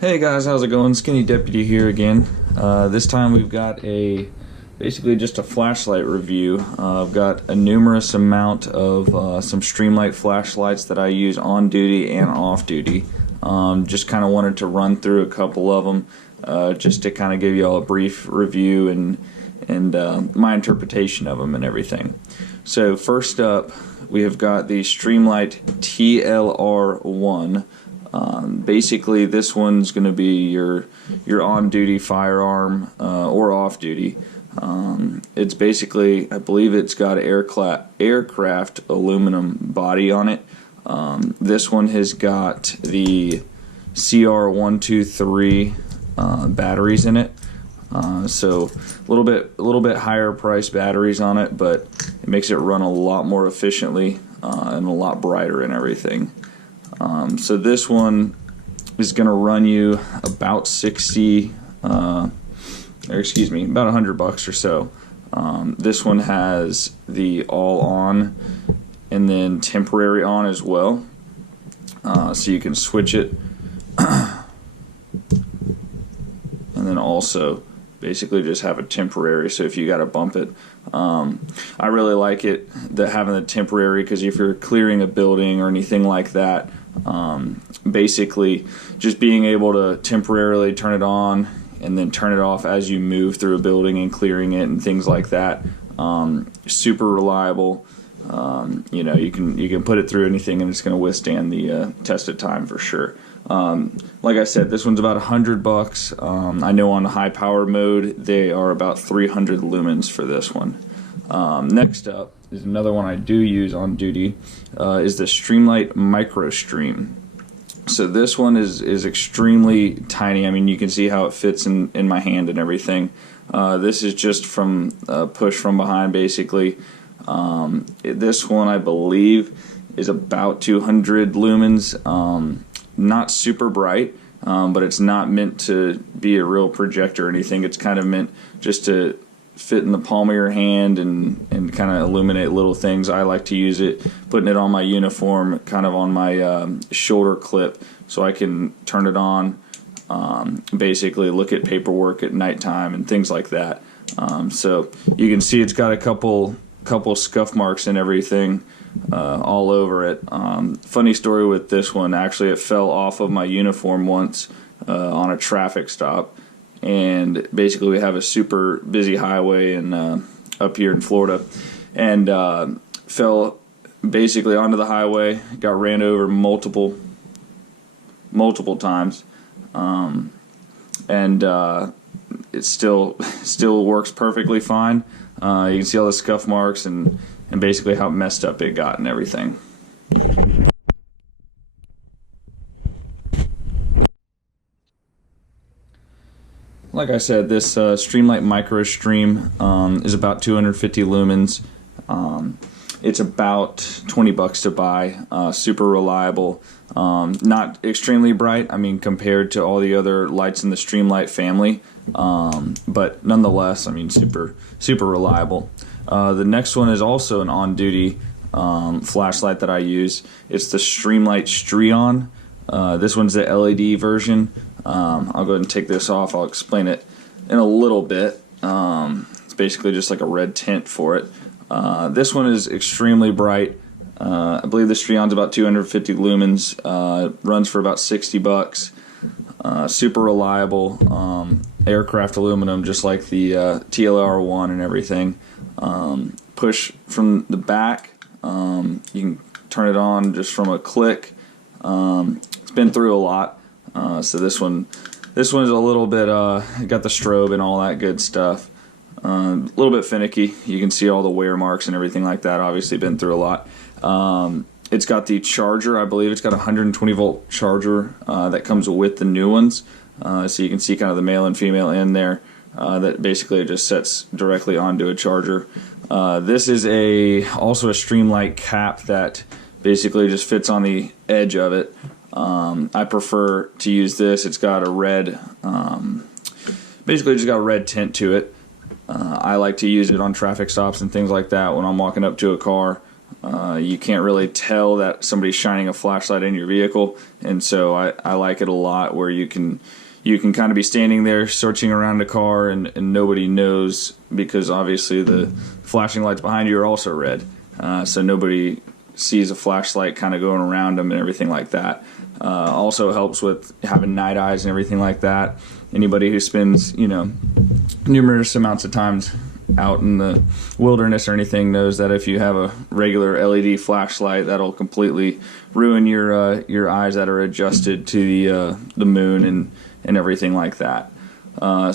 Hey guys, how's it going? Skinny Deputy here again. This time we've got basically just a flashlight review. I've got a numerous amount of some Streamlight flashlights that I use on duty and off duty. Just kind of wanted to run through a couple of them just to kind of give you all a brief review and my interpretation of them and everything. So first up, we have got the Streamlight TLR2. Basically, this one's going to be your on-duty firearm or off-duty. It's basically, I believe it's got aircraft aluminum body on it. This one has got the CR123 batteries in it. So a little bit higher price batteries on it, but it makes it run a lot more efficiently and a lot brighter and everything. So this one is going to run you about about $100 or so. This one has the all on and then temporary on as well. So you can switch it and then also basically just have a temporary, so if you got to bump it. I really like it, having the temporary, because if you're clearing a building or anything like that, basically just being able to temporarily turn it on and then turn it off as you move through a building and clearing it and things like that. Super reliable. You can put it through anything and it's going to withstand the test of time for sure. Like I said, this one's about $100. I know on the high power mode they are about 300 lumens for this one. Next up is another one I do use on duty, is the Streamlight Microstream. So this one is extremely tiny. I mean, you can see how it fits in my hand and everything. This is just from push from behind, basically. This one, I believe, is about 200 lumens. Not super bright, but it's not meant to be a real projector or anything. It's kind of meant just to fit in the palm of your hand and kind of illuminate little things. I like to use it, putting it on my uniform, kind of on my shoulder clip, so I can turn it on, basically look at paperwork at nighttime and things like that. So you can see it's got a couple scuff marks and everything all over it. Funny story with this one, actually it fell off of my uniform once on a traffic stop, and basically we have a super busy highway up here in Florida, and fell basically onto the highway, got ran over multiple times, and it still works perfectly fine. You can see all the scuff marks and basically how messed up it got and everything. Like I said, this Streamlight Microstream is about 250 lumens. It's about $20 to buy. Super reliable. Not extremely bright, I mean, compared to all the other lights in the Streamlight family. But nonetheless, I mean, super reliable. The next one is also an on-duty flashlight that I use. It's the Streamlight Treeon. This one's the LED version. I'll go ahead and take this off. I'll explain it in a little bit. It's basically just like a red tint for it. This one is extremely bright. I believe the Treeon's about 250 lumens. Runs for about $60. Super reliable. Aircraft aluminum, just like the TLR1 and everything. Push from the back. You can turn it on just from a click. It's been through a lot. So this one is a little bit, got the strobe and all that good stuff. A little bit finicky. You can see all the wear marks and everything like that. Obviously been through a lot. It's got the charger. I believe it's got a 120 volt charger that comes with the new ones. So you can see kind of the male and female in there. That basically just sets directly onto a charger. This is also a Streamlight cap that basically just fits on the edge of it. I prefer to use this. It's got a red, basically just got a red tint to it. I like to use it on traffic stops and things like that when I'm walking up to a car. You can't really tell that somebody's shining a flashlight in your vehicle, and so I like it a lot where you can kind of be standing there searching around the car and nobody knows, because obviously the flashing lights behind you are also red, so nobody sees a flashlight kind of going around them and everything like that. Also helps with having night eyes and everything like that. Anybody who spends, numerous amounts of times out in the wilderness or anything knows that if you have a regular LED flashlight, that'll completely ruin your eyes that are adjusted to the moon and everything like that.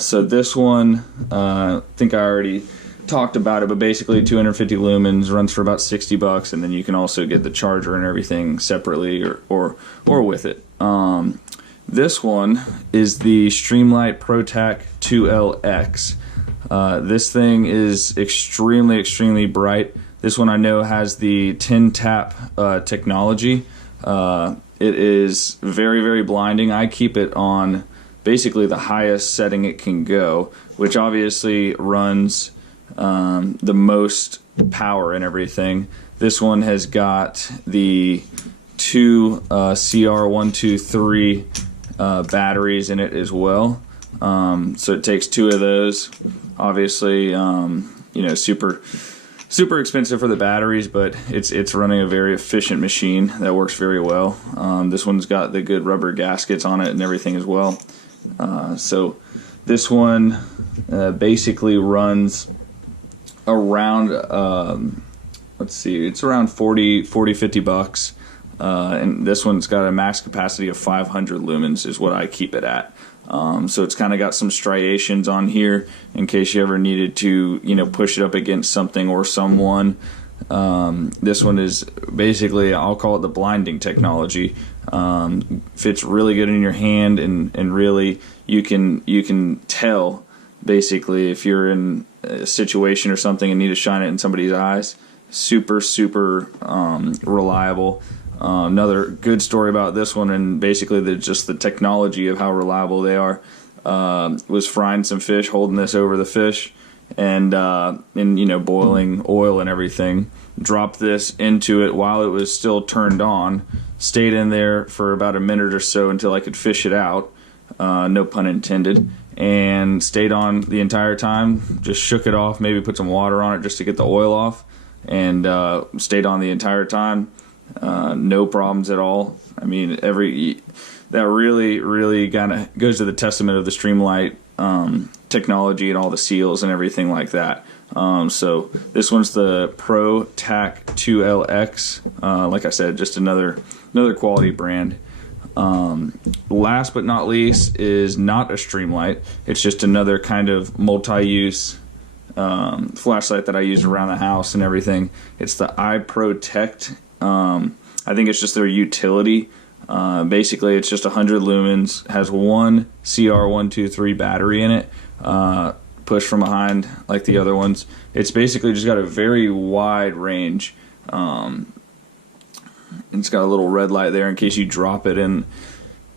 So this one, I think I already talked about it, but basically 250 lumens, runs for about $60, and then you can also get the charger and everything separately or with it. This one is the Streamlight ProTac 2LX. This thing is extremely bright. This one I know has the 10 tap technology. It is very blinding. I keep it on basically the highest setting it can go, which obviously runs the most power and everything. This one has got the two CR123 batteries in it as well. So it takes two of those. Obviously, super expensive for the batteries, but it's running a very efficient machine that works very well. This one's got the good rubber gaskets on it and everything as well. So this one basically runs around, it's around 50 bucks. And this one's got a max capacity of 500 lumens is what I keep it at. So it's kind of got some striations on here in case you ever needed to, push it up against something or someone. This one is basically, I'll call it the blinding technology. Fits really good in your hand, and really you can tell basically if you're in a situation or something and need to shine it in somebody's eyes. Super reliable. Another good story about this one, and basically just the technology of how reliable they are, was frying some fish, holding this over the fish, and boiling oil and everything. Dropped this into it while it was still turned on. Stayed in there for about a minute or so until I could fish it out. No pun intended. And stayed on the entire time. Just shook it off. Maybe put some water on it just to get the oil off. And stayed on the entire time. No problems at all. I mean, that really kind of goes to the testament of the Streamlight technology and all the seals and everything like that. So this one's the ProTac 2LX. Like I said, just another quality brand. Last but not least is not a Streamlight. It's just another kind of multi-use flashlight that I use around the house and everything. It's the iProtect. I think it's just their utility. Basically, it's just 100 lumens, has one CR123 battery in it, push from behind like the other ones. It's basically just got a very wide range. It's got a little red light there in case you drop it in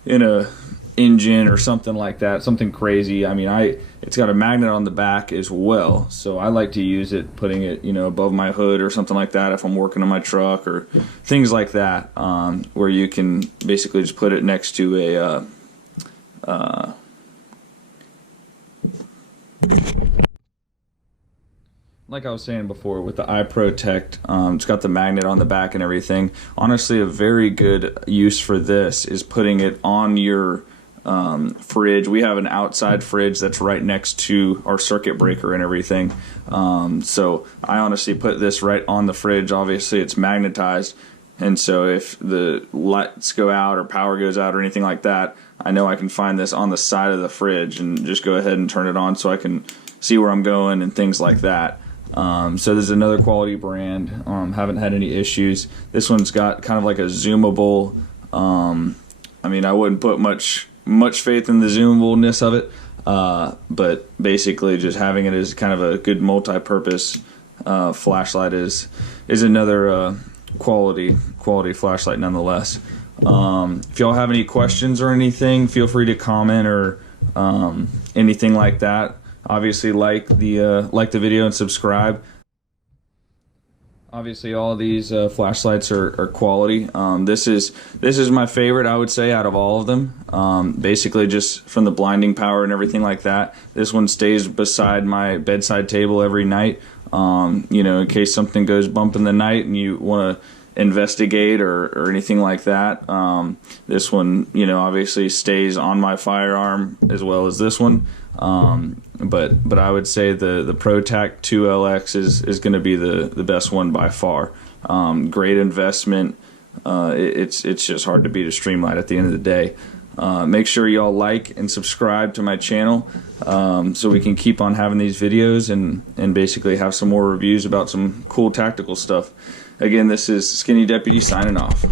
a engine or something like that, something crazy. I mean, it's got a magnet on the back as well, so I like to use it, putting it above my hood or something like that if I'm working on my truck or things like that, where you can basically just put it next to a like I was saying before with the iProtect, it's got the magnet on the back and everything. Honestly, a very good use for this is putting it on your fridge. We have an outside fridge that's right next to our circuit breaker and everything. So I honestly put this right on the fridge. Obviously, it's magnetized, and so if the lights go out or power goes out or anything like that, I know I can find this on the side of the fridge and just go ahead and turn it on so I can see where I'm going and things like that. So there's another quality brand. Haven't had any issues. This one's got kind of like a zoomable. I mean, I wouldn't put much faith in the zoomableness of it, but basically just having it as kind of a good multi-purpose flashlight is another quality flashlight nonetheless. If y'all have any questions or anything, feel free to comment or anything like that. Obviously, like the video and subscribe. Obviously, all these flashlights are quality. This is my favorite, I would say, out of all of them. Basically, just from the blinding power and everything like that. This one stays beside my bedside table every night. You know, in case something goes bump in the night and you want to investigate or anything like that. This one, you know, obviously stays on my firearm as well as this one. But I would say the ProTac 2LX is going to be the best one by far. Great investment. It's just hard to beat a Streamlight at the end of the day. Make sure y'all like and subscribe to my channel so we can keep on having these videos and basically have some more reviews about some cool tactical stuff. Again, this is Skinny Deputy signing off.